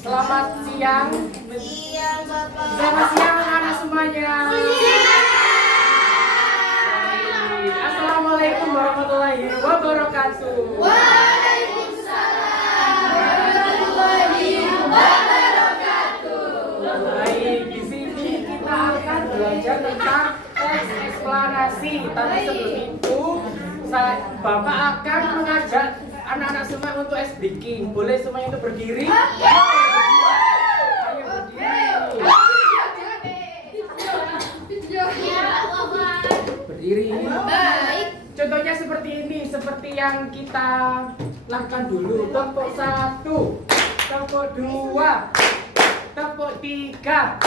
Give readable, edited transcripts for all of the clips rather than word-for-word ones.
Selamat siang. Selamat siang anak-anak semuanya. Assalamualaikum warahmatullahi wabarakatuh. Waalaikumsalam warahmatullahi wabarakatuh. Baik, di sini kita akan belajar tentang teks eksplanasi. Tapi sebelum itu, Bapak akan mengajak anak-anak semua untuk speaking. Boleh semuanya untuk berdiri? Ayo berdiri. Baik. Contohnya seperti ini, seperti yang kita lakukan dulu. Tepuk 1, tepuk 2, tepuk 3.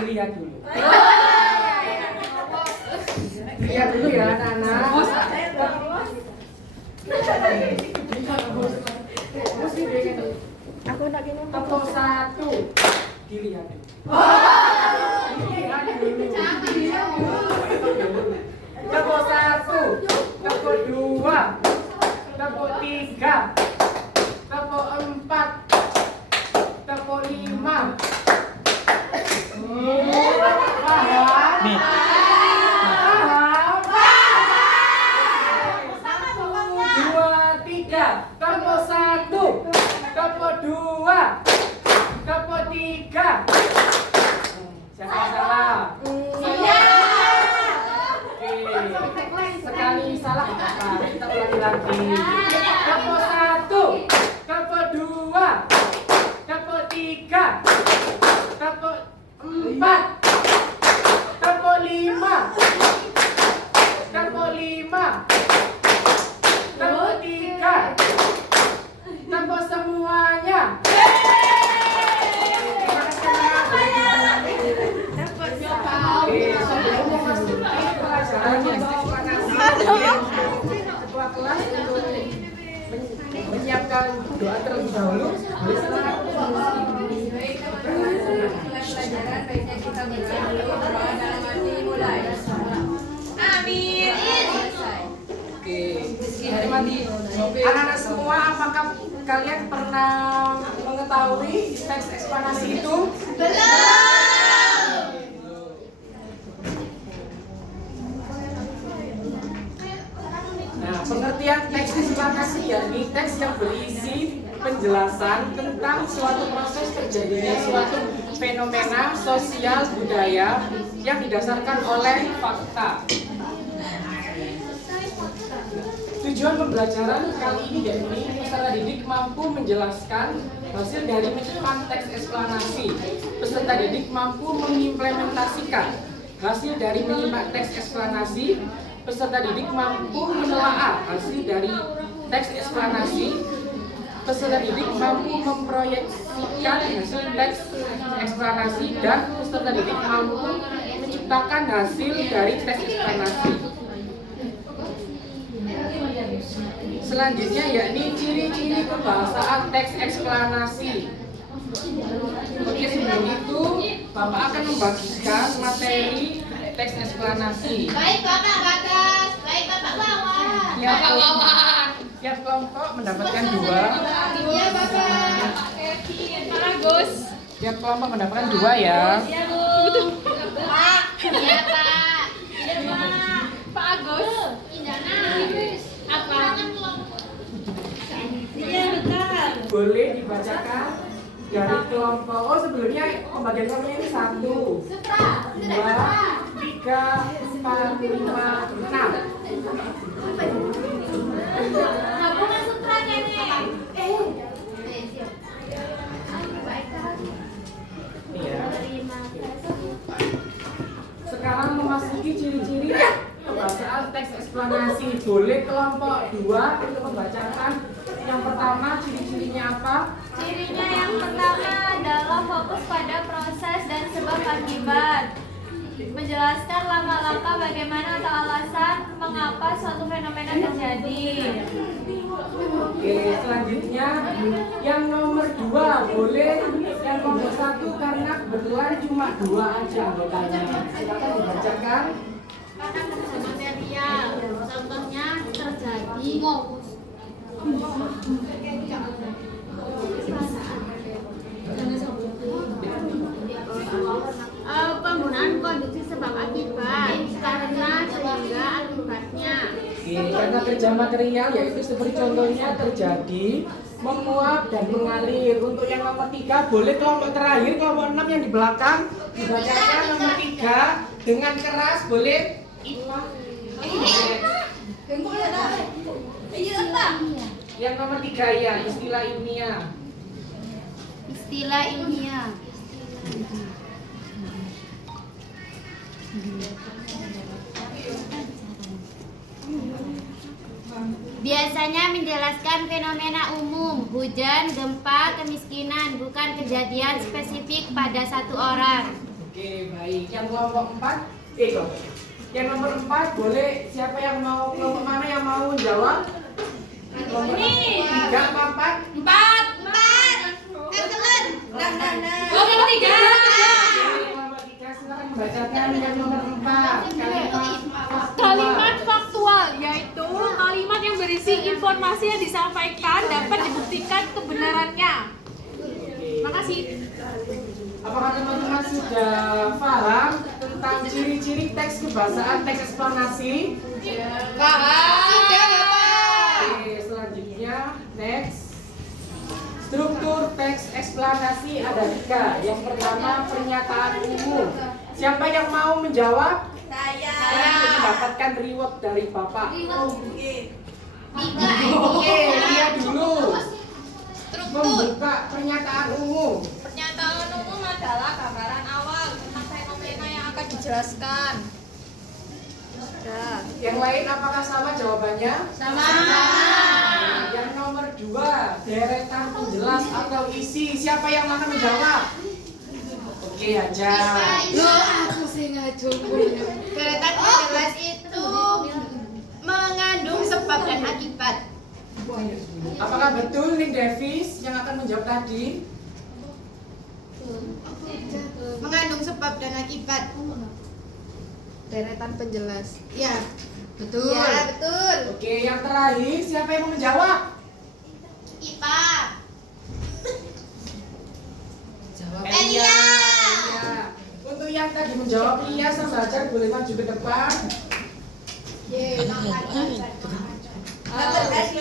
Dilihat dulu. Dilihat dulu ya anak-anak. Aku nak gini. Tepuk 1, dilihat dulu. Dilihat dulu. Tepuk 1, tepuk 2, tepuk 3, tepuk 4, tepuk 5. Paham? Nih. Paham? 2, 3, tepuk 1, tepuk 2, tepuk 3. Siapa salah? Sekali salah kita ulangi lagi. Tepuk 1, tepuk 2, tepuk 3, tepuk 4, tepuk 5, tepuk 5, tepuk 3, tepuk semuanya. Sebelum memasuki pelajaran ketua kelas untuk menyiapkan doa terlebih dahulu. Pelajaran baiknya kita baca dulu doa dalam hati mulai. Amin. Oke. Anak-anak semua, apakah kalian pernah mengetahui teks eksplanasi itu? Nah, pengertian teks eksplanasi yakni teks yang berisi penjelasan tentang suatu proses terjadinya suatu fenomena sosial budaya yang didasarkan oleh fakta. Tujuan pembelajaran kali ini yakni peserta didik mampu menjelaskan hasil dari menyimak teks eksplanasi. Peserta didik mampu mengimplementasikan hasil dari menyimak teks eksplanasi. Peserta didik mampu menelaah hasil dari teks eksplanasi. Peserta didik mampu memproyeksikan hasil teks eksplanasi dan peserta didik mampu menciptakan hasil dari teks eksplanasi. Selanjutnya yakni ciri-ciri kebahasaan teks eksplanasi. Oke, sebelum itu Bapak akan membagikan materi teks eksplanasi. Baik Bapak Bagas, baik Bapak Wawan. Tiap kelompok mendapatkan 2. Iya Bapak. Pak Agus. Tiap kelompok mendapatkan 2 ya. Iya Bu. Pak. Iya Pak. Iya Pak. Pak Agus. Indana. Apa? Iya betul. Boleh dibacakan dari kelompok. Oh, sebelumnya pembagian kelompoknya ini 1, 2, 3, 4, 5, 6. Gabungan sutra nenek. Iya. Sekarang memasuki ciri-ciri kebahasaan teks eksplanasi. Boleh kelompok 2 untuk membacakan yang pertama, ciri-cirinya apa? Cirinya yang pertama adalah fokus pada proses dan sebab akibat. Menjelaskan langkah-langkah bagaimana atau alasan mengapa suatu fenomena terjadi. Oke, selanjutnya yang nomor 2 boleh, yang nomor 1 karena kebetulan cuma 2 aja anggotanya. Silakan dibacakan. Karena kebutuhan material, contohnya terjadi Penggunaan konduksi sebab akibat karena sehingga akibatnya. Oke, karena kerja material yaitu seperti contohnya terjadi menguap dan mengalir. Untuk yang nomor 3 boleh kelompok terakhir, kelompok 6 yang di belakang dibacakan nomor 3 dengan keras, boleh IPA. Yang nomor 3 ya, istilah ilmiah. Istilah ilmiah. Biasanya menjelaskan fenomena umum, hujan, gempa, kemiskinan, bukan kejadian spesifik pada satu orang. Oke, baik. Yang kelompok 4, yang nomor 4 boleh, siapa yang mau, kelompok mana yang mau menjawab? Kelompok 3 apa 4? 4. Excellent. Nomor 3. Kelompok 3 silakan membacakan yang nomor 4. Kalimat faktual yaitu kalimat yang berisi informasi yang disampaikan dapat dibuktikan kebenarannya. Makasih. Apakah teman-teman sudah paham tentang ciri-ciri teks kebahasaan, teks eksplanasi? Sudah, Bapak. Oke, selanjutnya next. Struktur teks eksplanasi ada 3. Yang pertama pernyataan umum. Siapa yang mau menjawab? Saya. Untuk mendapatkan reward dari Bapak. Oke, Lihat dulu. Membuka pernyataan umum. Pernyataan umum adalah gambaran awal tentang fenomena yang akan dijelaskan. Yang lain apakah sama jawabannya? Sama. Yang nomor 2, deretan penjelas atau isi. Siapa yang akan menjawab? Oke aja. Aku sengaja. Deretan penjelas itu mengandung sebab dan akibat. Apakah betul Ning Davis yang akan menjawab tadi? Mengandung sebab dan akibat. Deretan penjelas. Ya, betul. Ya, betul. Oke, yang terakhir siapa yang mau menjawab? IPA. Jawab Elia. Untuk yang tadi menjawab Lia sama Ajar boleh maju ke depan.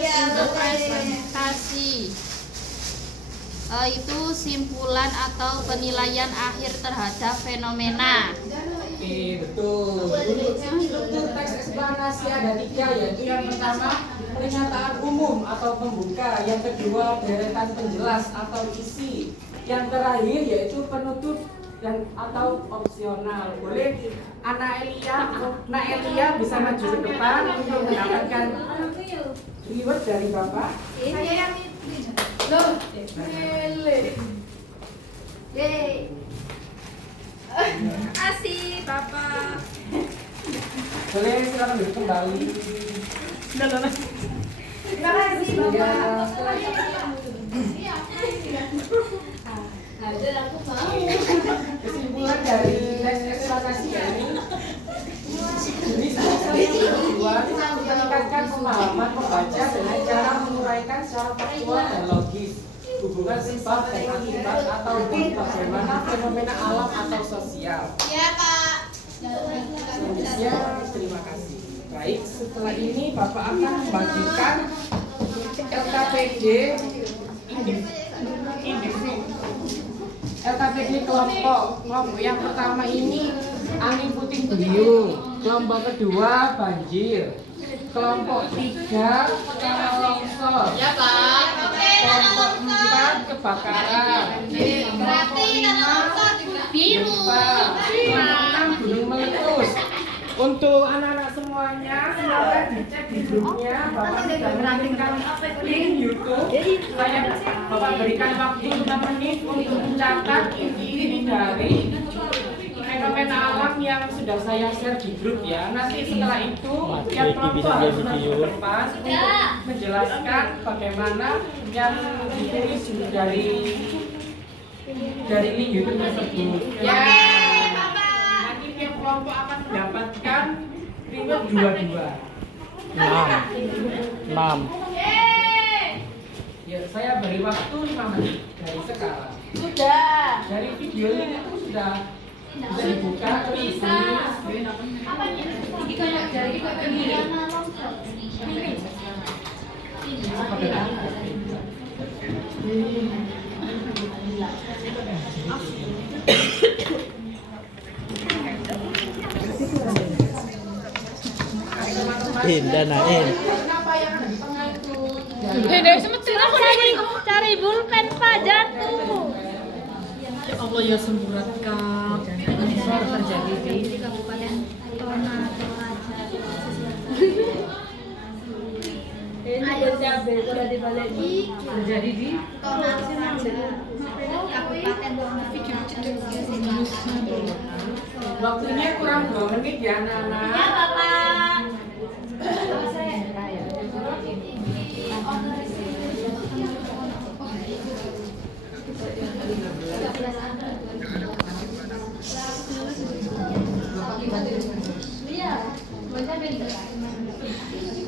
Interpretasi itu simpulan atau penilaian akhir terhadap fenomena. Oke, betul. Untuk struktur teks eksplanasi ada 3, yaitu yang pertama pernyataan umum atau pembuka, yang kedua deretan penjelas atau isi, yang terakhir yaitu penutup dan atau opsional. Boleh Ana Elia bisa maju ke depan untuk mendapatkan reward dari Bapak. Saya yang Kasih Bapak. Boleh silakan duduk kembali. Terima kasih Bapak. Kesimpulan dari teks eksplanasi ini, jadi semester yang kedua meningkatkan pemahaman pembaca dengan cara menguraikan secara faktual dan logis hubungan sebab dan akibat ataupun bagaimana fenomena alam atau sosial. Ya Pak. Selanjutnya, terima kasih. Baik, setelah ini Bapak akan membagikan LKPD individu. LKPD kelompok yang pertama ini angin puting beliung, kelompok kedua banjir, kelompok 3 tanah longsor, Ya Pak. kelompok 4 kebakaran, kelompok 5 gempa, kelompok 6 gunung meletus. Untuk anak-anak semuanya, silakan dicek di grupnya. Bapak sudah menantikan link YouTube. Saya Bapak berikan waktu 5 menit untuk mencatat inti-inti dari fenomena alam yang sudah saya share di grup ya. Nanti setelah itu yang kelompok harus maju ke depan untuk menjelaskan bagaimana yang ditulis dari link YouTube tersebut. Ya. Nanti tiap kelompok akan mendapatkan reward 2-2. 6. beri waktu 5 menit dari sekarang. Sudah. Dari video ini itu sudah bisa dibuka terus Bisa. Danain. Kenapa yang ada di tengah itu? Cari bulpen Pak jatuh. Allah ya semburat kap. Baru terjadi di Kabupaten Toraja. Ayo cabe udah dibalik. Terjadi di Toraja. Kabupaten Waktunya kurang 2 menit ya Ya anak-anak. Bapak.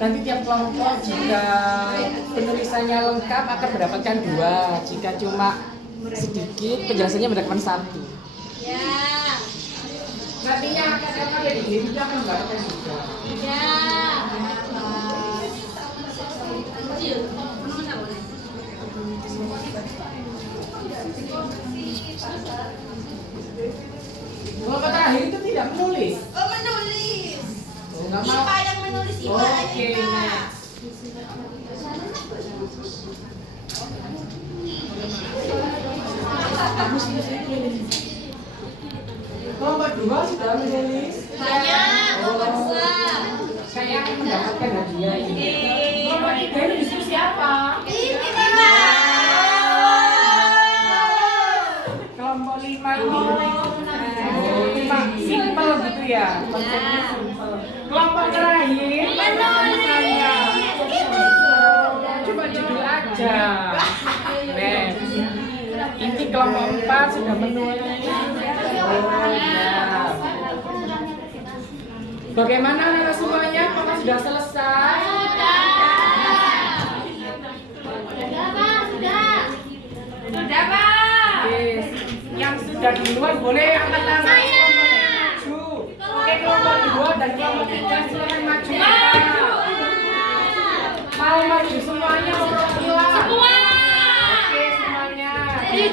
Nanti tiap kelompok jika penulisannya lengkap akan mendapatkan 2. Jika cuma sedikit penjelasannya mendapatkan 1. Ya. Nantinya akan ada di sini akan mendapatkan 3. Ya. Kelompok terakhir itu tidak menulis. Oh, menulis. Oh, nggak mau. IPA yang menulis IPA Oke, aja, Kak. next. Kelompok 2 sudah menulis. Banyak. Nomor 2. Saya akan mendapatkan hadiah ini. Kelompok 3 ini diskusi apa? Ini Pak. Kelompok 5 ini. Oh, 5 simple gitu ya. Konsepnya simple. Kelompok terakhir saya. Coba judul aja. Next. Ini kelompok 4 sudah menulis. Oh, ya. Bagaimana anak semuanya? Apakah sudah selesai? Sudah Pak. Oke, yang sudah duluan boleh angkat tangan. Maju. Oke, kelompok 2 dan kelompok 3 silakan maju. Mau maju semuanya mau hilang. Oke, semuanya. Di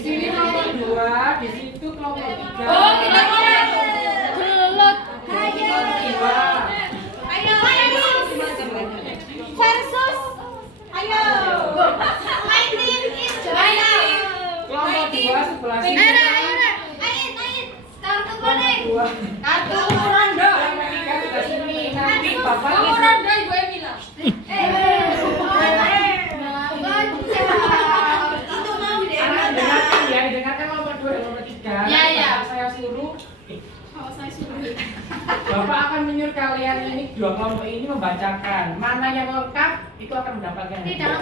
sini kelompok 2, di situ kelompok 3. Oh, kita boleh. Gelut. Kelompok 2. Ayo. Versus. Ayo. My team is Joanna. Kelompok 2 sebelah sini. Ain. Kartu kuning. Kelompok 2. Kartu rondo. Kelompok 3 sebelah sini. Nanti Bapak rondo Ibu Emila. Itu mau deh. Anak dengarkan ya, didengarkan kelompok 2 dan kelompok 3. Ya, ya. Saya suruh. Bapak akan menyuruh kalian ini 2 kelompok ini membacakan. Mana yang lengkap itu akan mendapatkan. Tidak.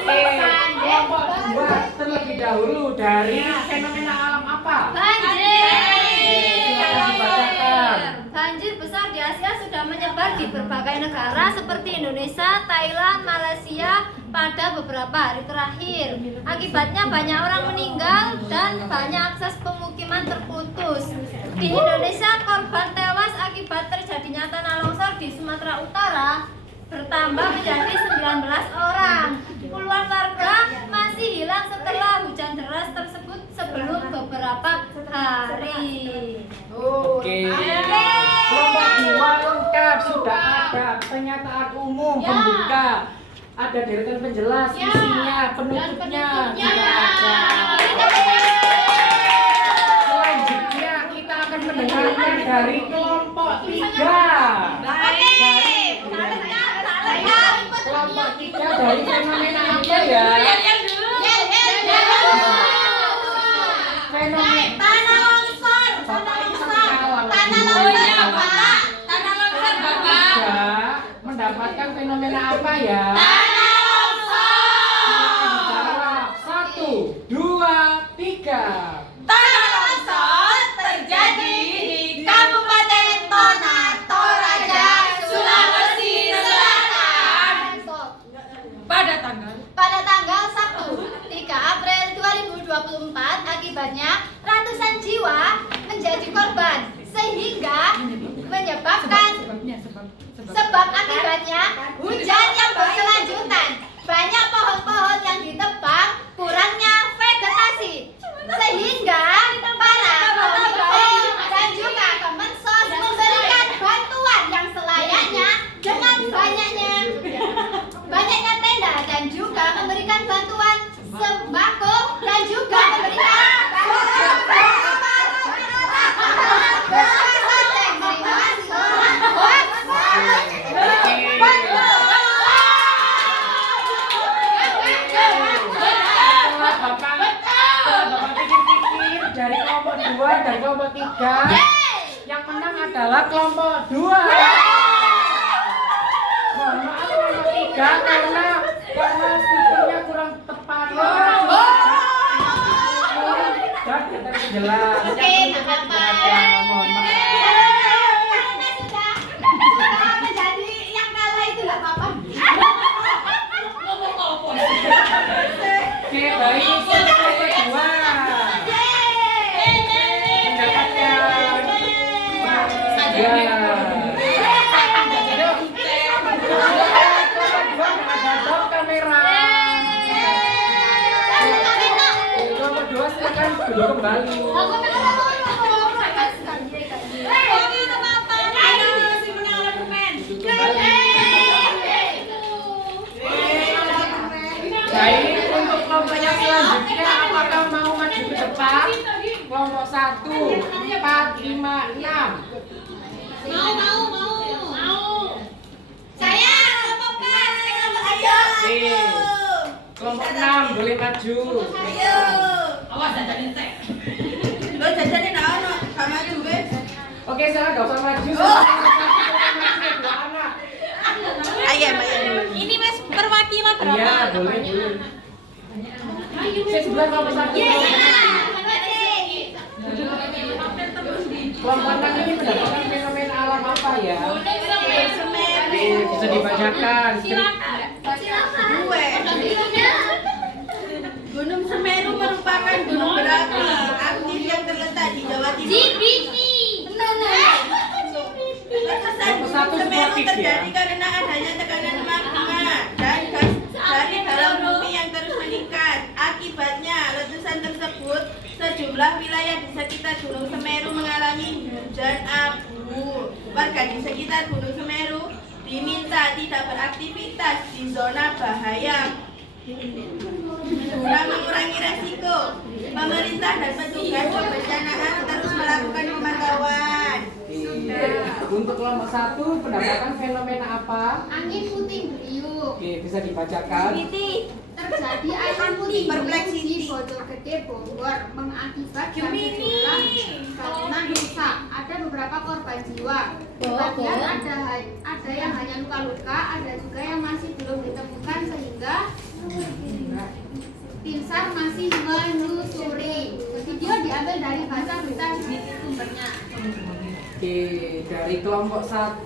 Oke, kelompok 2 terlebih dahulu dari fenomena alam apa? Silakan dibacakan. Banjir besar di Asia sudah menyebar di berbagai negara seperti Indonesia, Thailand, Malaysia pada beberapa hari terakhir. Akibatnya banyak orang meninggal dan banyak akses pemukiman terputus. Di Indonesia, korban tewas akibat terjadinya tanah longsor di Sumatera Utara bertambah menjadi 19 orang. Puluhan warga masih hilang setelah hujan deras tersebut sebelum beberapa hari. Oke. Kelompok 2 lengkap sudah ada pernyataan umum pembuka. Ada deretan penjelas isinya, penutupnya juga ada. Selanjutnya kita akan mendengarkan dari kelompok 3. Kelompok 3 dari fenomena apa ya? Fenomena Tanah longsor. Bapak ini sampai kalah. Tanah longsor, Bapak. Tanah longsor, Bapak. 3 mendapatkan fenomena apa ya? Tanah longsor. 1, 2, 3. Tanah longsor terjadi di Kabupaten Toraja, Sulawesi Sebab akibatnya hujan yang berkelanjutan, banyak pohon-pohon yang ditebang, kurangnya vegetasi, sehingga para Kominfo dan juga Kemensos memberikan bantuan yang selayaknya dengan banyaknya tenda dan juga memberikan bantuan sembako dan juga memberikan Bapak pikir-pikir dari kelompok 2 dan kelompok 3 yang menang adalah kelompok 2. Mohon maaf kelompok 3 karena strukturnya kurang tepat. Dan tidak jelas. Oke, nggak apa-apa. Mohon maaf. Karena sudah menjadi yang kalah itu nggak apa-apa. Oke, baik. Kelompok 2 silakan duduk kembali. Baik, untuk kelompoknya selanjutnya apakah mau maju ke depan? Kelompok 1, 4, 5, 6. Saya kelompok 4, kelompok ayo. Kelompok 6 boleh maju. Ayo. Awas jajanin teh. Lo jajanin ono, gak maju wes. Oke, sekarang gak usah maju. Dua anak. Ayam. Ini Mas perwakilan berapa? Iya, boleh. Saya sebelah kelompok 1. Kelompok 6 ini mendapatkan fenomena alam apa ya? Bisa dibacakan. Gue. Gunung Semeru merupakan gunung berapi aktif yang terletak di Jawa Timur. Letusan Gunung Semeru terjadi karena adanya tekanan magma dan gas dari dalam bumi yang terus meningkat. Akibatnya letusan tersebut sejumlah wilayah di sekitar Gunung Semeru mengalami hujan abu. Warga di sekitar Gunung Semeru diminta tidak beraktivitas di zona bahaya guna mengurangi resiko. Pemerintah dan petugas kebencanaan terus melakukan pemantauan. Untuk kelompok 1 mendapatkan fenomena apa? Angin puting beliung. Oke, bisa dibacakan. Terjadi angin puting beliung di Perpleksiti. Bojonggede, Bogor mengakibatkan Gemini. sejumlah bangunan rusak. Ada beberapa korban jiwa. Sebagian ada yang hanya luka-luka, ada juga yang masih belum ditemukan sehingga tim SAR masih menelusuri. Video diambil dari berita di sumbernya. Oke, dari kelompok 1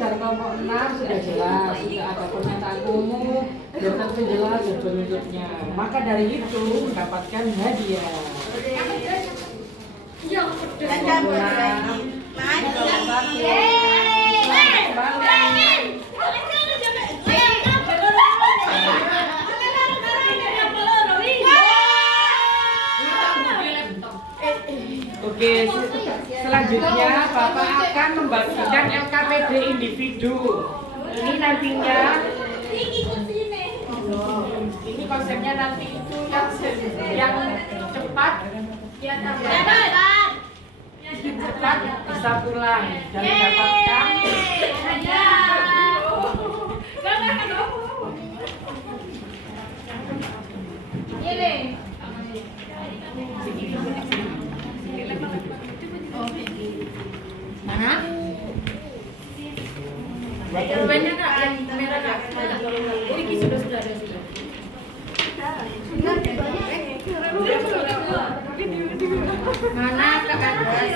dan kelompok 6 sudah jelas, sudah ada pernyataan umum dengan penjelasan dan penuntutnya. Maka dari itu mendapatkan hadiah. Dan cabut lagi. Oke, selanjutnya Bapak akan membagikan LKPD individu. Ini nantinya, ini konsepnya nanti itu yang cepat bisa pulang dan mendapatkan Banyak kak, yang merah kak. Ini sudah ada sudah. mana kak atas?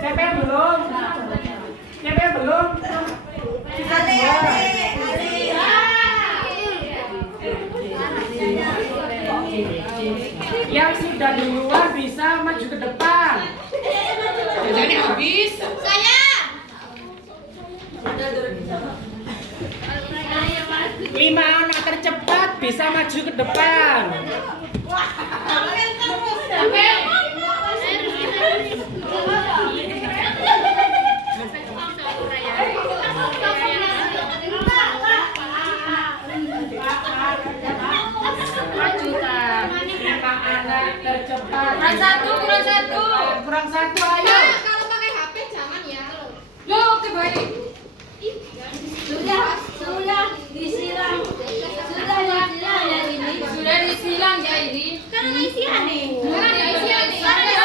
Siapa yang belum? Siapa yang belum? Sisa dua. Yang sudah duluan bisa maju ke depan. Jadi ini habis. Saya. 5 anak tercepat bisa maju ke depan. Maju kan. 5 anak tercepat. Kurang satu, ayo. Kalau pakai HP jangan ya. Loh, oke baik. Sudah disilang ya ini. Sudah disilang ya ini. Kan ada isian nih. Kan ada isian nih. Kan ada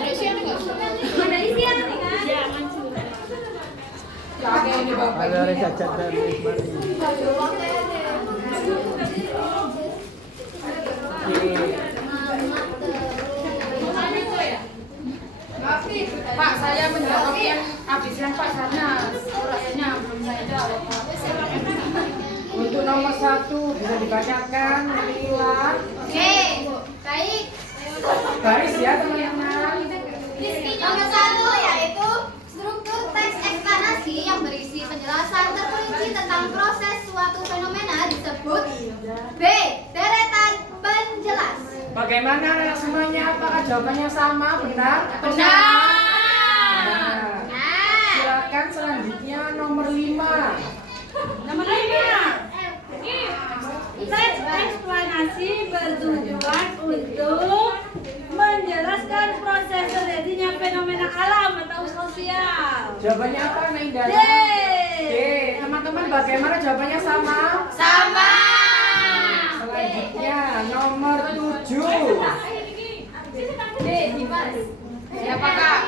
isian nih. Ada isian nih kan? Oke, ini Bapak. Ada cacat dari Pak, saya menjawab yang habis yang Pak sana. Suratnya belum saya jawab. Untuk nomor 1 bisa dibacakan Lila. Oke, baik. Baris ya teman-teman. Nomor 1 yaitu struktur teks eksplanasi yang berisi penjelasan terperinci tentang proses suatu fenomena disebut B. Deretan penjelas. Bagaimana anak semuanya? Apakah jawabannya sama? Benar? Atau Benar. salah? Benar. Nah, Silakan selanjutnya nomor 5. Nomor 5. Teks eksplanasi bertujuan untuk menjelaskan proses terjadinya fenomena alam atau sosial. Jawabannya apa, Anak Indah? D. D. Teman-teman, bagaimana jawabannya sama? Sama. Selanjutnya nomor 7. Siapa Kak?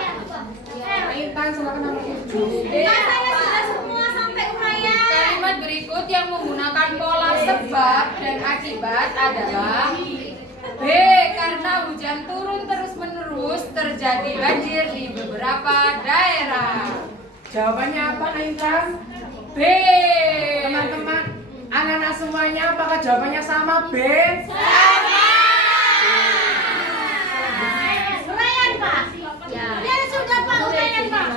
Intan, silakan nomor 7. saya sudah semua sampai uraian. Kalimat berikut yang menggunakan pola sebab dan akibat adalah B. Karena hujan turun terus-menerus terjadi banjir di beberapa daerah. Jawabannya apa, Anak Intan? B. Teman-teman, anak-anak semuanya apakah jawabannya sama? B? Uraian, Pak. Ya sudah, Pak. Uraian, Pak.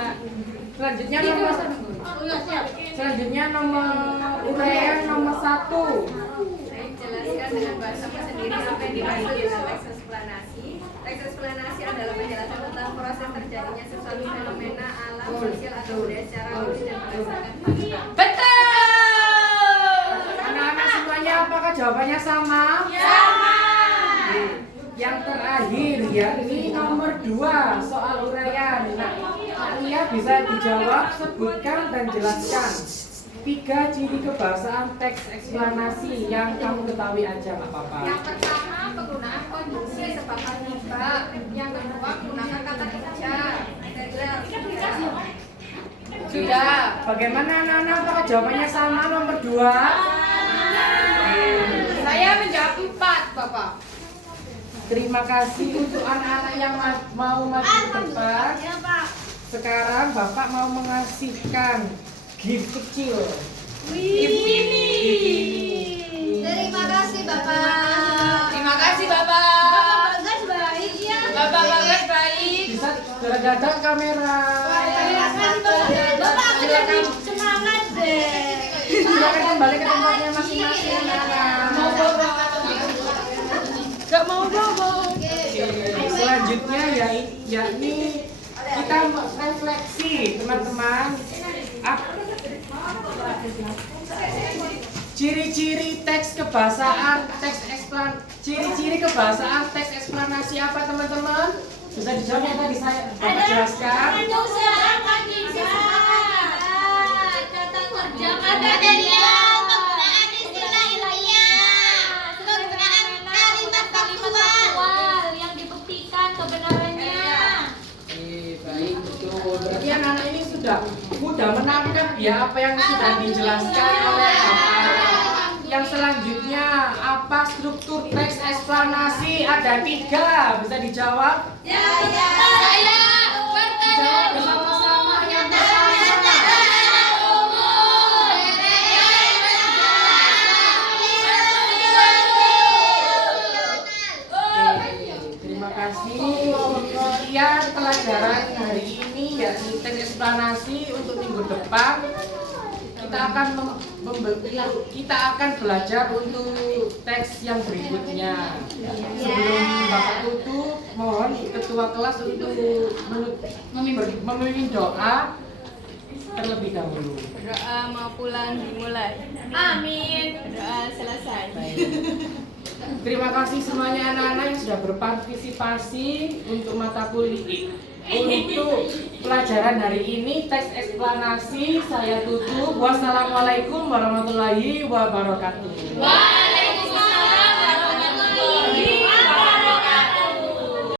Selanjutnya nomor uraian nomor 1. Saya jelaskan dengan bahasa sendiri apa yang dimaksud dengan teks eksplanasi. Teks eksplanasi adalah penjelasan tentang proses terjadinya sesuatu fenomena alam, sosial atau budaya secara logis dan berdasarkan fakta. Betul. Anak-anak semuanya apakah jawabannya sama? Sama. Yang terakhir yakni nomor 2 soal uraian. Nah, Lia bisa dijawab, sebutkan dan jelaskan 3 ciri kebahasaan teks eksplanasi yang kamu ketahui aja, nggak apa-apa. Yang pertama penggunaan kondisi sebab akibat. Yang kedua menggunakan kata kerja. Sudah. Bagaimana anak-anak? Apakah jawabannya sama nomor 2? Saya menjawab 4, Bapak. Terima kasih untuk anak-anak yang mau maju ke depan. Ya, Pak. Sekarang Bapak mau mengasihkan gift kecil. Terima kasih, Bapak. Terima kasih, Bapak. Bagas baik ya. Bapak bagus baik. Bisa dekat kamera. Bapak aku jadi semangat deh. Silakan kembali ke tempatnya masing-masing, anak-anak. Gak mau bobo. Selanjutnya yakni kita refleksi, teman-teman. Ciri-ciri teks kebahasaan, ciri-ciri kebahasaan teks eksplanasi apa, teman-teman? Bisa dijawab yang tadi saya Bapak jelaskan. Material, penggunaan istilah ilmiah, penggunaan kalimat faktual yang dibuktikan kebenarannya. Baik, betul. Berarti anak-anak ini sudah mudah menangkap ya apa yang sudah dijelaskan oleh Bapak. Yang selanjutnya, apa struktur teks eksplanasi? Ada 3, bisa dijawab? Saya Jawab bersama-sama yang pertama. Terima kasih. Sekian pelajaran hari ini, yakni teks eksplanasi. Untuk minggu depan kita akan belajar untuk teks yang berikutnya. Sebelum Bapak tutup, mohon ketua kelas untuk memimpin doa terlebih dahulu. Doa mau pulang dimulai. Amin. Doa selesai. Terima kasih semuanya anak-anak yang sudah berpartisipasi untuk mata kuliah. Untuk pelajaran hari ini teks eksplanasi saya tutup. Wassalamualaikum warahmatullahi wabarakatuh.